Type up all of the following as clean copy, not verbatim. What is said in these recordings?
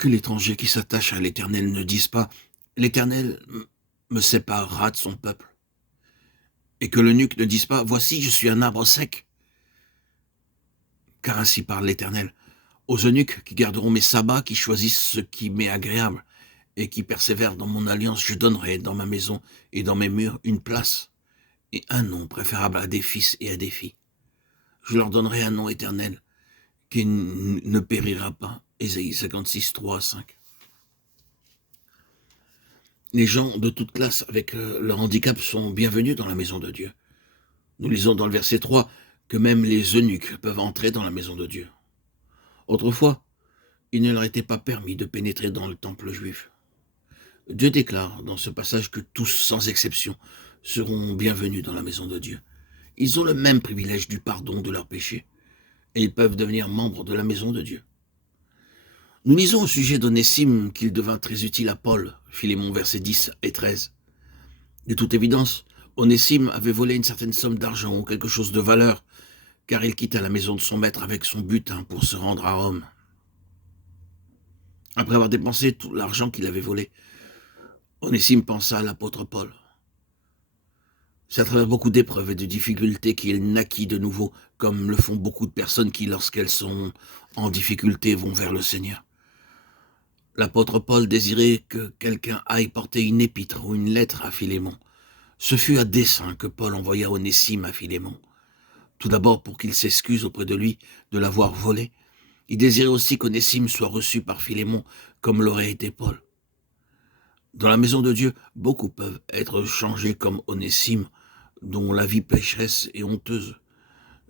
Que l'étranger qui s'attache à l'Éternel ne dise pas: «L'Éternel me séparera de son peuple», et que l'eunuque ne dise pas: «Voici, je suis un arbre sec». Car ainsi parle l'Éternel: aux eunuques qui garderont mes sabbats, qui choisissent ce qui m'est agréable, et qui persévèrent dans mon alliance, je donnerai dans ma maison et dans mes murs une place et un nom préférable à des fils et à des filles. Je leur donnerai un nom éternel qui ne périra pas. Ésaïe 56, 3 à 5. Les gens de toute classe avec leur handicap sont bienvenus dans la maison de Dieu. Nous lisons dans le verset 3 que même les eunuques peuvent entrer dans la maison de Dieu. Autrefois, il ne leur était pas permis de pénétrer dans le temple juif. Dieu déclare dans ce passage que tous, sans exception, seront bienvenus dans la maison de Dieu. Ils ont le même privilège du pardon de leurs péchés, et ils peuvent devenir membres de la maison de Dieu. Nous lisons au sujet d'Onésime qu'il devint très utile à Paul, Philémon versets 10 et 13. De toute évidence, Onésime avait volé une certaine somme d'argent ou quelque chose de valeur, car il quitta la maison de son maître avec son butin pour se rendre à Rome. Après avoir dépensé tout l'argent qu'il avait volé, Onésime pensa à l'apôtre Paul. C'est à travers beaucoup d'épreuves et de difficultés qu'il naquit de nouveau, comme le font beaucoup de personnes qui, lorsqu'elles sont en difficulté, vont vers le Seigneur. L'apôtre Paul désirait que quelqu'un aille porter une épître ou une lettre à Philémon. Ce fut à dessein que Paul envoya Onésime à Philémon. Tout d'abord pour qu'il s'excuse auprès de lui de l'avoir volé. Il désirait aussi qu'Onésime soit reçu par Philémon, comme l'aurait été Paul. Dans la maison de Dieu, beaucoup peuvent être changés comme Onésime, dont la vie pécheresse et honteuse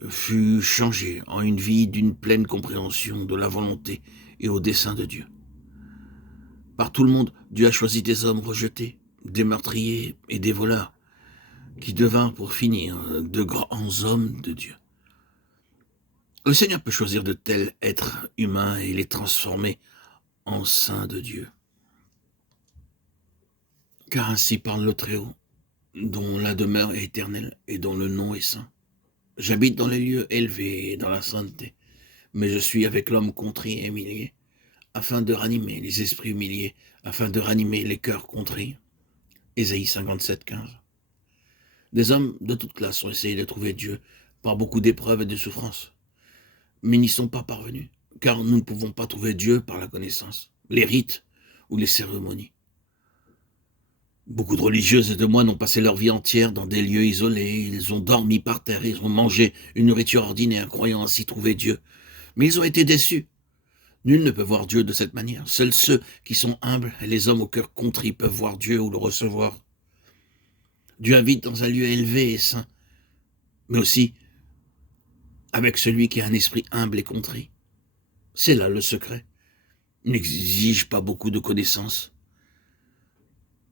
fut changée en une vie d'une pleine compréhension de la volonté et au dessein de Dieu. Par tout le monde, Dieu a choisi des hommes rejetés, des meurtriers et des voleurs, qui devinrent pour finir de grands hommes de Dieu. Le Seigneur peut choisir de tels êtres humains et les transformer en saints de Dieu. Car ainsi parle le Très-Haut, dont la demeure est éternelle et dont le nom est saint. J'habite dans les lieux élevés et dans la sainteté, mais je suis avec l'homme contrit et humilié, afin de ranimer les esprits humiliés, afin de ranimer les cœurs contrits. Ésaïe 57, 15. Des hommes de toute classe ont essayé de trouver Dieu par beaucoup d'épreuves et de souffrances, mais n'y sont pas parvenus, car nous ne pouvons pas trouver Dieu par la connaissance, les rites ou les cérémonies. Beaucoup de religieuses et de moines ont passé leur vie entière dans des lieux isolés, ils ont dormi par terre, ils ont mangé une nourriture ordinaire, croyant ainsi trouver Dieu. Mais ils ont été déçus. Nul ne peut voir Dieu de cette manière. Seuls ceux qui sont humbles et les hommes au cœur contrit peuvent voir Dieu ou le recevoir. Dieu habite dans un lieu élevé et saint, mais aussi avec celui qui a un esprit humble et contrit. C'est là le secret. Il n'exige pas beaucoup de connaissances,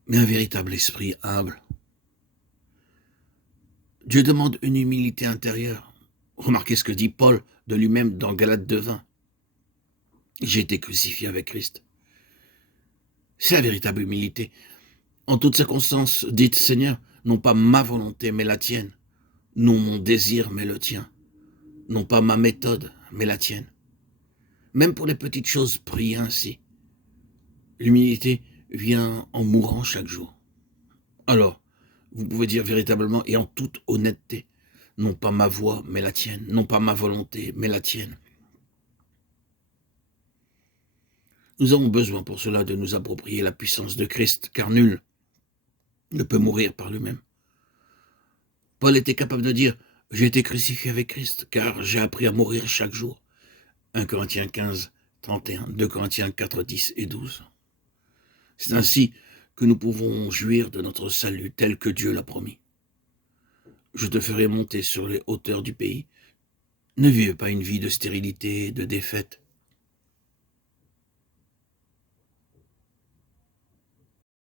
mais un véritable esprit humble. Dieu demande une humilité intérieure. Remarquez ce que dit Paul de lui-même dans Galates 2:20. J'ai été crucifié avec Christ. C'est la véritable humilité. En toutes circonstances, dites Seigneur, non pas ma volonté, mais la tienne. Non mon désir, mais le tien. Non pas ma méthode, mais la tienne. Même pour les petites choses, priez ainsi. L'humilité vient en mourant chaque jour. Alors, vous pouvez dire véritablement et en toute honnêteté, non pas ma voix, mais la tienne. Non pas ma volonté, mais la tienne. Nous avons besoin pour cela de nous approprier la puissance de Christ, car nul ne peut mourir par lui-même. Paul était capable de dire « J'ai été crucifié avec Christ, car j'ai appris à mourir chaque jour ». 1 Corinthiens 15, 31, 2 Corinthiens 4, 10 et 12. C'est ainsi que nous pouvons jouir de notre salut tel que Dieu l'a promis. Je te ferai monter sur les hauteurs du pays. Ne vivez pas une vie de stérilité, de défaite.